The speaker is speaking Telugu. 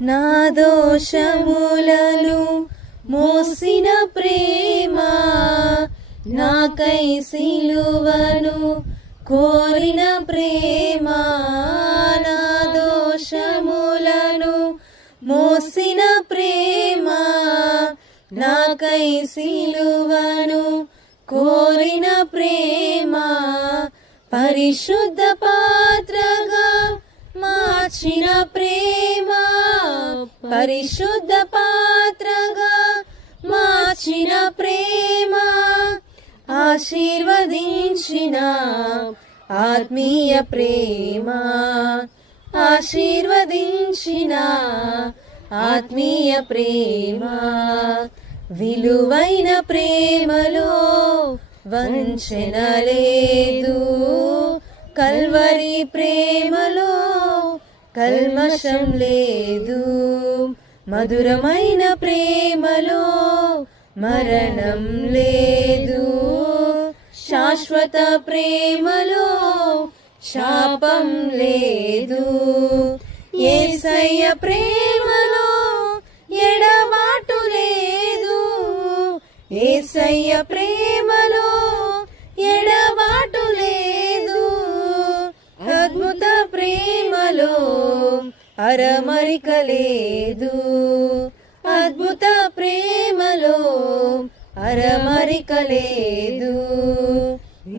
నా దోషములను మోసిన ప్రేమ, నాకై సిలువను కోరిన ప్రేమ. నా దోషములను మోసిన ప్రేమ, నాకై సిలువను కోరిన ప్రేమ. పరిశుద్ధ పాత్రగా మార్చిన ప్రేమ, పరిశుద్ధ పాత్రగా మార్చిన ప్రేమ. ఆశీర్వదించిన ఆత్మీయ ప్రేమ, ఆశీర్వదించిన ఆత్మీయ ప్రేమ. విలువైన ప్రేమలో వంచన లేదు, కల్వరి ప్రేమలో కల్మషం లేదు. మధురమైన ప్రేమలో మరణం లేదు, శాశ్వత ప్రేమలో శాపం లేదు. యేసయ్య ప్రేమలో ఎడబాటు లేదు, యేసయ్య ప్రేమలో ఎడబాటు లేదు. అద్భుత ప్రేమలో అరమరిక లేదు, అద్భుత ప్రేమలో అరమరిక లేదు.